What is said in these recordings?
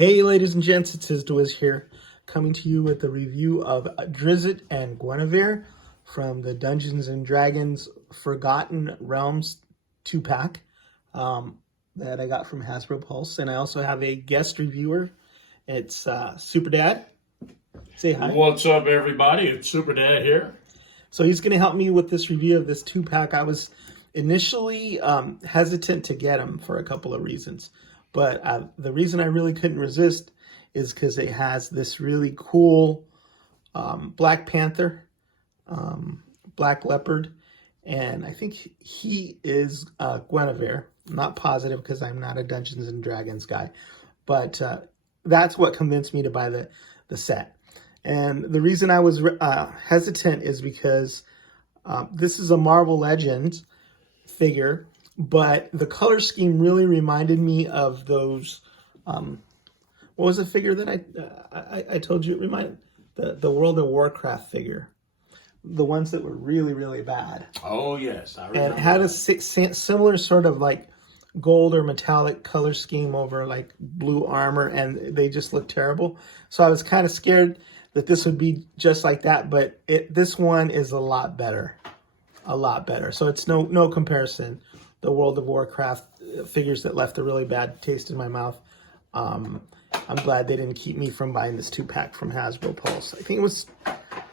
Hey ladies and gents, it's Drizzt here, coming to you with a review of Drizzt and Guenhwyvar from the Dungeons & Dragons Forgotten Realms 2-pack that I got from Hasbro Pulse. And I also have a guest reviewer. It's Super Dad. Say hi. What's up, everybody? It's Super Dad here. So he's going to help me with this review of this 2-pack. I was initially hesitant to get him for a couple of reasons. But the reason I really couldn't resist is because it has this really cool Black Panther, Black Leopard, and I think he is Guenhwyvar. I'm not positive because I'm not a Dungeons and Dragons guy, but that's what convinced me to buy the set. And the reason I was hesitant is because this is a Marvel Legends figure, but the color scheme really reminded me of those. What was the figure that I told you it reminded? The World of Warcraft figure, the ones that were really, really bad. Oh yes, I remember. And it had a similar sort of like gold or metallic color scheme over like blue armor, and they just looked terrible. So I was kind of scared that this would be just like that, but this one is a lot better, So it's no comparison. The World of Warcraft figures that left a really bad taste in my mouth. I'm glad they didn't keep me from buying this 2-pack from Hasbro Pulse. I think it was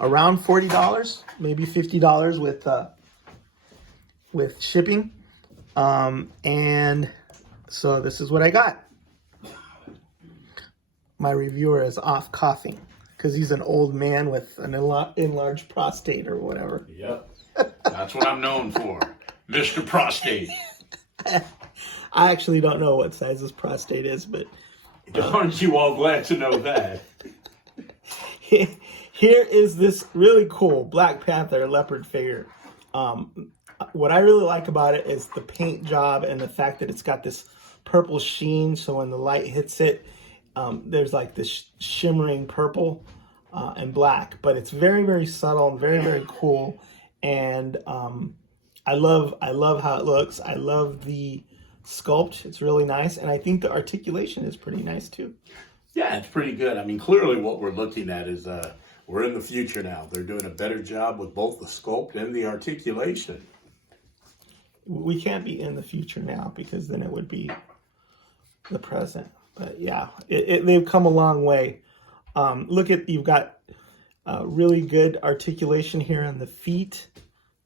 around $40, maybe $50 with shipping. And so this is what I got. My reviewer is off coughing because he's an old man with an enlarged prostate or whatever. Yep, that's what I'm known for. Mr. Prostate. I actually don't know what size this prostate is, but... Aren't you all glad to know that? Here is this really cool Black Panther leopard figure. What I really like about it is the paint job and the fact that it's got this purple sheen, so when the light hits it, there's like this shimmering purple and black. But it's very, very subtle and very, very cool. And... I love how it looks. I love the sculpt. It's really nice. And I think the articulation is pretty nice too. Yeah, it's pretty good. I mean, clearly what we're looking at is we're in the future now. They're doing a better job with both the sculpt and the articulation. We can't be in the future now because then it would be the present. But yeah, they've come a long way. You've got really good articulation here on the feet.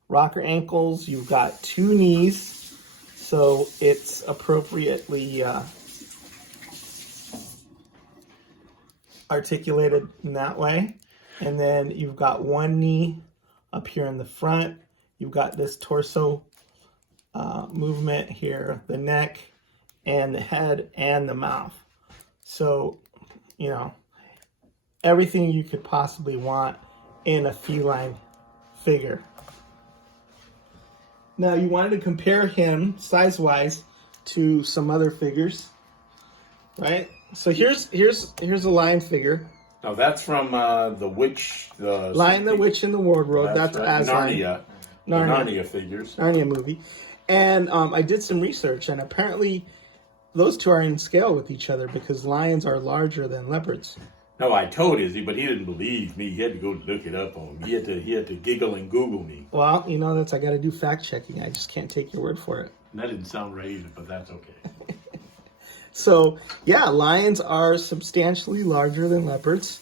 Rocker ankles, you've got 2 knees, so it's appropriately articulated in that way. And then you've got 1 knee up here in the front. You've got this torso movement here, the neck and the head and the mouth. So, you know, everything you could possibly want in a feline figure. Now, you wanted to compare him size-wise to some other figures, right? So here's a lion figure. Now that's from the Witch. Lion, the Witch, and the Wardrobe. That's right. Aslan. Narnia figures. Narnia movie. And I did some research, and apparently those two are in scale with each other because lions are larger than leopards. No, I told Izzy, but he didn't believe me. He had to go look it up on me. He had to giggle and Google me. Well, you know, I got to do fact checking. I just can't take your word for it. That didn't sound right either, but that's okay. So, yeah, lions are substantially larger than leopards.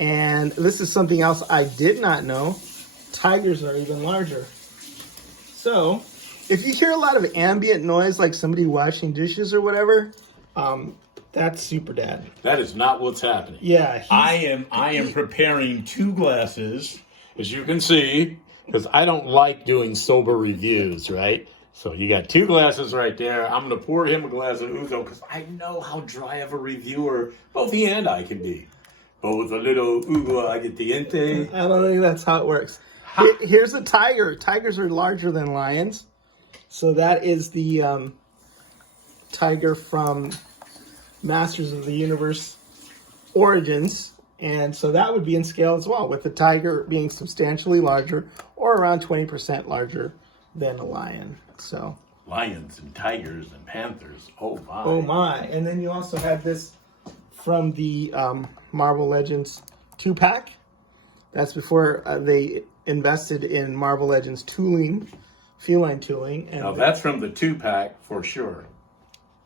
And this is something else I did not know. Tigers are even larger. So, if you hear a lot of ambient noise, like somebody washing dishes or whatever, that's Super Dad. That is not what's happening. Yeah. I am preparing 2 glasses, as you can see, because I don't like doing sober reviews, right? So you got 2 glasses right there. I'm going to pour him a glass of Ouzo because I know how dry of a reviewer both he and I can be. But with a little Ouzo aguardiente. I don't think that's how it works. Here's a tiger. Tigers are larger than lions. So that is the tiger from Masters of the Universe Origins, and so that would be in scale as well, with the tiger being substantially larger or around 20% larger than a lion. So lions and tigers and panthers, oh my. Oh my. And then you also have this from the Marvel Legends 2-pack. That's before they invested in Marvel Legends tooling, feline tooling. And now that's from the 2-pack for sure.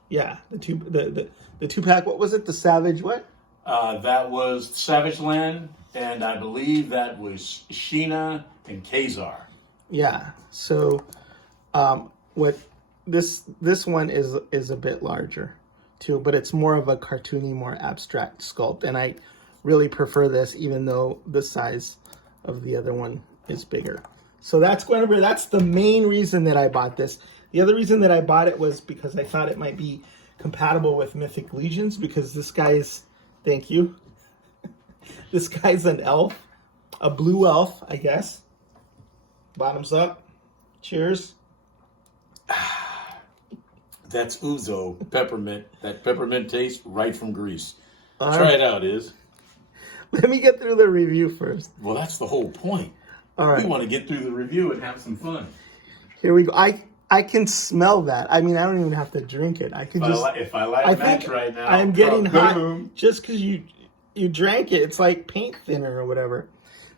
Yeah, the 2-pack. What was it? The Savage what? That was Savage Land, and I believe that was Sheena and Kazar. Yeah. So, what this one is a bit larger, too, but it's more of a cartoony, more abstract sculpt, and I really prefer this, even though the size of the other one is bigger. So that's Guenhwyvar. That's the main reason that I bought this. The other reason that I bought it was because I thought it might be compatible with Mythic Legions, because this guy is, thank you, this guy's an elf, a blue elf, I guess. Bottoms up. Cheers. That's Ouzo peppermint. That peppermint taste right from Greece. Try it out, Iz. Let me get through the review first. Well, that's the whole point. All right. We want to get through the review and have some fun. Here we go. I can smell that. I mean, I don't even have to drink it. I can If I light a match right now, I'm getting hot boom. just because you drank it. It's like paint thinner or whatever.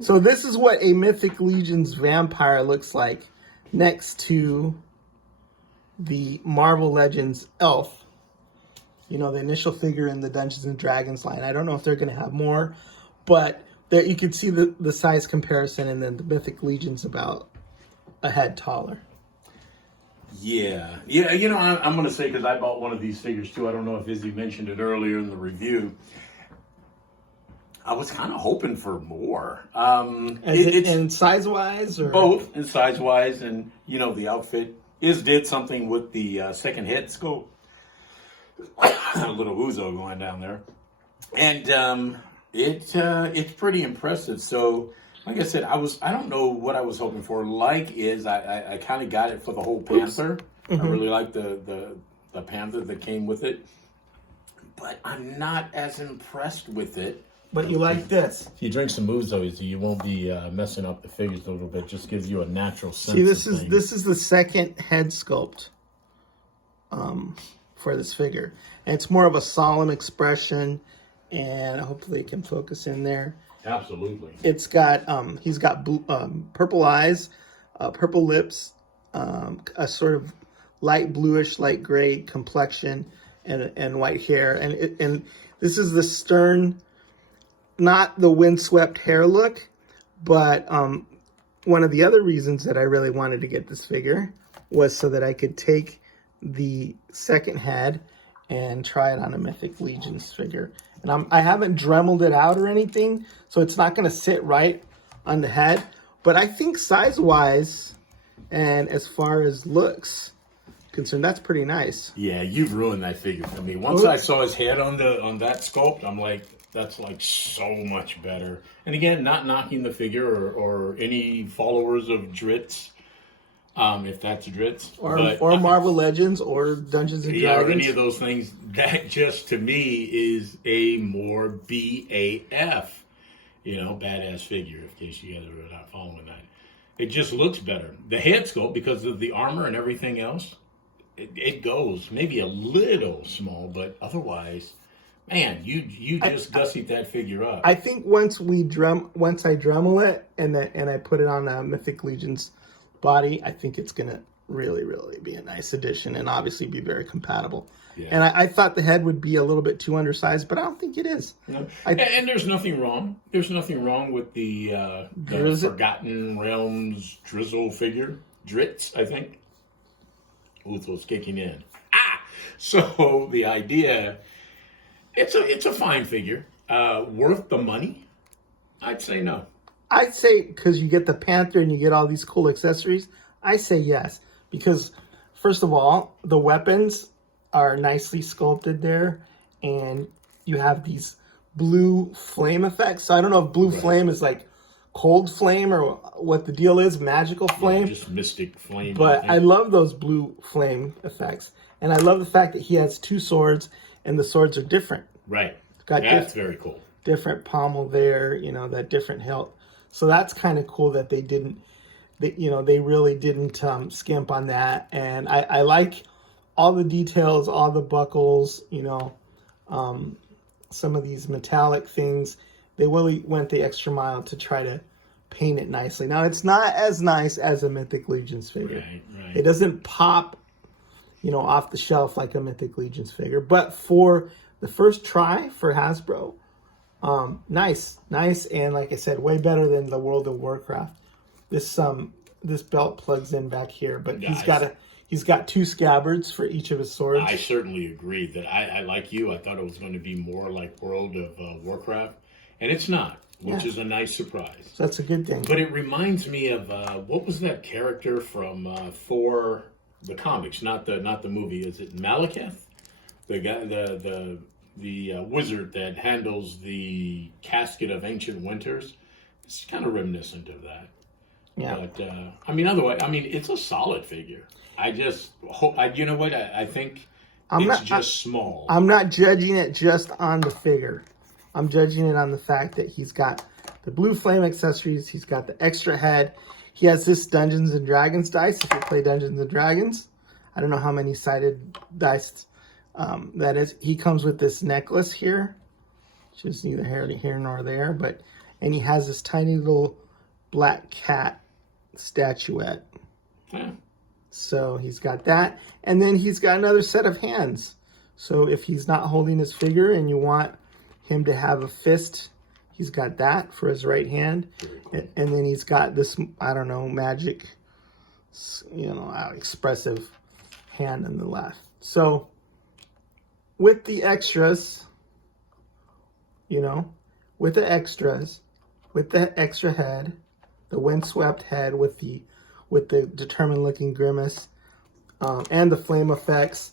So this is what a Mythic Legions vampire looks like next to the Marvel Legends elf. You know, the initial figure in the Dungeons and Dragons line. I don't know if they're going to have more, but there you can see the size comparison, and then the Mythic Legion's about a head taller. Yeah. You know, I'm going to say, because I bought one of these figures too. I don't know if Izzy mentioned it earlier in the review. I was kind of hoping for more. And size-wise? Or? Both, and size-wise, and, you know, the outfit. Did something with the second head scope. A little Ouzo going down there. And it's pretty impressive. So, like I said, I don't know what I was hoping for. I kind of got it for the whole panther. Mm-hmm. I really like the panther that came with it. But I'm not as impressed with it. But you like this. If you drink some Ouzo, you won't be messing up the figures a little bit. Just gives you a natural sense. See, this is the second head sculpt for this figure, and it's more of a solemn expression, and hopefully it can focus in there. Absolutely. It's got he's got blue, purple eyes, purple lips, a sort of light bluish, light gray complexion, and white hair, and this is the stern. Not the windswept hair look, but one of the other reasons that I really wanted to get this figure was so that I could take the second head and try it on a Mythic Legions figure. And I haven't dremeled it out or anything, so it's not going to sit right on the head. But I think size-wise and as far as looks concerned, that's pretty nice. Yeah, you've ruined that figure for me. Once I saw his head on that sculpt, I'm like, that's like so much better. And again, not knocking the figure or any followers of Drizzt, if that's Drizzt. Or Marvel Legends or Dungeons and Dragons. Yeah, or any of those things. That just, to me, is a more BAF, badass figure, in case you guys are not following that. It just looks better. The head sculpt, because of the armor and everything else, it goes maybe a little small, but otherwise... Man, you just gussied that figure up. I think once I Dremel it and I put it on a Mythic Legion's body, I think it's gonna really, really be a nice addition and obviously be very compatible. Yeah. And I thought the head would be a little bit too undersized, but I don't think it is. No. And there's nothing wrong. There's nothing wrong with the Forgotten Realms Drizzle figure. Drizzt, I think. Ouzo's kicking in. So the idea... It's a fine figure. Worth the money? I'd say no. I'd say because you get the panther and you get all these cool accessories, I say yes. Because, first of all, the weapons are nicely sculpted there. And you have these blue flame effects. So I don't know if blue flame is like cold flame or what the deal is, magical flame. Yeah, just mystic flame. But I love those blue flame effects. And I love the fact that he has two swords. And the swords are different. Right. That's very cool. Different pommel there, that different hilt. So that's kind of cool that they really didn't skimp on that. And I like all the details, all the buckles, some of these metallic things. They really went the extra mile to try to paint it nicely. Now, it's not as nice as a Mythic Legions figure. Right. It doesn't pop, off the shelf like a Mythic Legions figure. But for the first try for Hasbro, nice. And like I said, way better than the World of Warcraft. This belt plugs in back here, but he's got 2 scabbards for each of his swords. I certainly agree that I like you. I thought it was going to be more like World of Warcraft, and it's not, which is a nice surprise. So that's a good thing. But it reminds me of what was that character from Thor, the comics, not the movie? Is it Malekith, the guy, the wizard that handles the casket of ancient winters? It's kind of reminiscent of that. Yeah. But otherwise, it's a solid figure. I just hope. You know what? I think it's just small. I'm not judging it just on the figure. I'm judging it on the fact that he's got the blue flame accessories. He's got the extra head. He has this Dungeons and Dragons dice. If you play Dungeons and Dragons, I don't know how many sided dice that is. He comes with this necklace here, which is neither here nor there. And he has this tiny little black cat statuette. Yeah. So he's got that. And then he's got another set of hands. So if he's not holding his figure and you want him to have a fist, he's got that for his right hand. Cool. And then he's got this, magic, expressive hand in the left. So with the extras, with the extra head, the windswept head with the determined looking grimace, and the flame effects,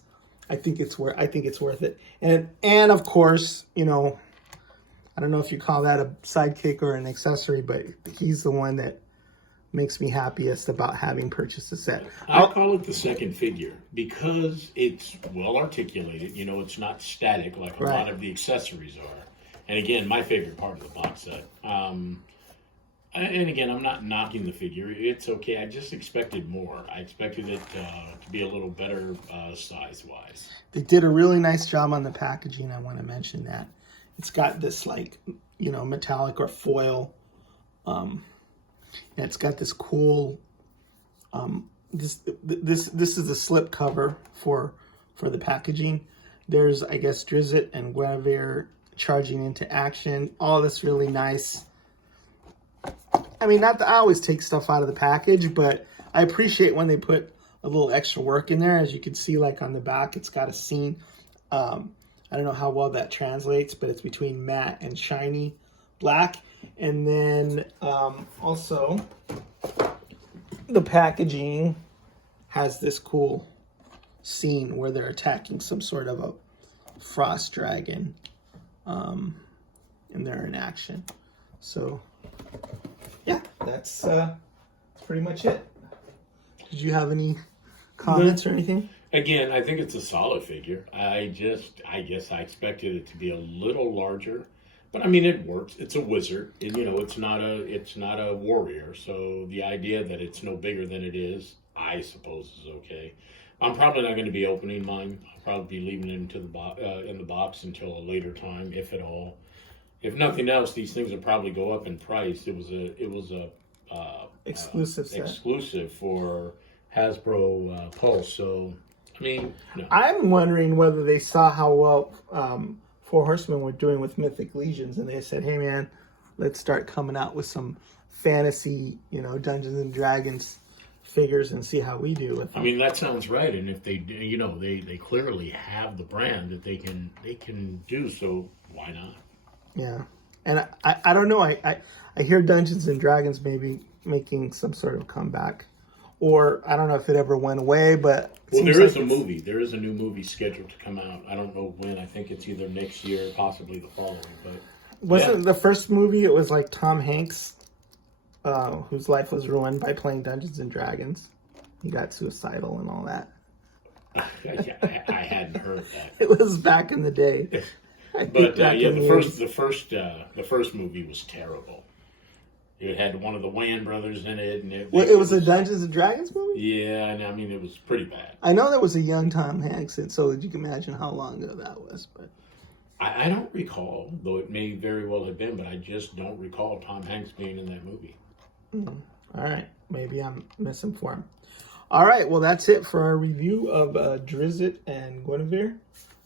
I think it's worth it. And of course, I don't know if you call that a sidekick or an accessory, but he's the one that makes me happiest about having purchased the set. I call it the second figure because it's well articulated. It's not static like a lot of the accessories are. And again, my favorite part of the box set. And again, I'm not knocking the figure. It's okay. I just expected more. I expected it to be a little better size-wise. They did a really nice job on the packaging. I want to mention that. It's got this metallic or foil. And it's got this cool. This is a slip cover for the packaging. There's, I guess, Drizzt and Guenhwyvar charging into action. All this really nice. Not that I always take stuff out of the package, but I appreciate when they put a little extra work in there. As you can see, like on the back, it's got a scene. I don't know how well that translates, but it's between matte and shiny black. And then also the packaging has this cool scene where they're attacking some sort of a frost dragon, and they're in action. So yeah, that's pretty much it. Did you have any comments or anything? Again, I think it's a solid figure. I guess I expected it to be a little larger, but it works. It's a wizard, and it's not a warrior. So the idea that it's no bigger than it is, I suppose, is okay. I'm probably not going to be opening mine. I'll probably be leaving it in the box until a later time, if at all. If nothing else, these things will probably go up in price. It was a exclusive set. Exclusive for Hasbro Pulse. So, no. I'm wondering whether they saw how well Four Horsemen were doing with Mythic Legions, and they said, "Hey, man, let's start coming out with some fantasy, Dungeons and Dragons figures and see how we do with them." That sounds right. And if they, they clearly have the brand that they can do. So why not? Yeah, and I don't know. I hear Dungeons and Dragons maybe making some sort of comeback, or I don't know if it ever went away. But there is a movie. There is a new movie scheduled to come out. I don't know when. I think it's either next year, or possibly the following. But wasn't the first movie? It was like Tom Hanks, whose life was ruined by playing Dungeons and Dragons. He got suicidal and all that. I hadn't heard that. It was back in the day. But the first movie was terrible. It had one of the Wayans brothers in it, and it was a Dungeons and Dragons movie. Yeah, and it was pretty bad. I know there was a young Tom Hanks, and so you can imagine how long ago that was. But I don't recall, though it may very well have been, but I just don't recall Tom Hanks being in that movie. All right, maybe I'm misinformed. All right, well, that's it for our review of Drizzt and Guenhwyvar,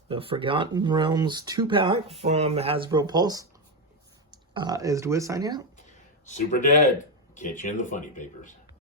the Forgotten Realms 2-pack from Hasbro Pulse. Is Drizzt signing out? Super Dad, catch you in the funny papers.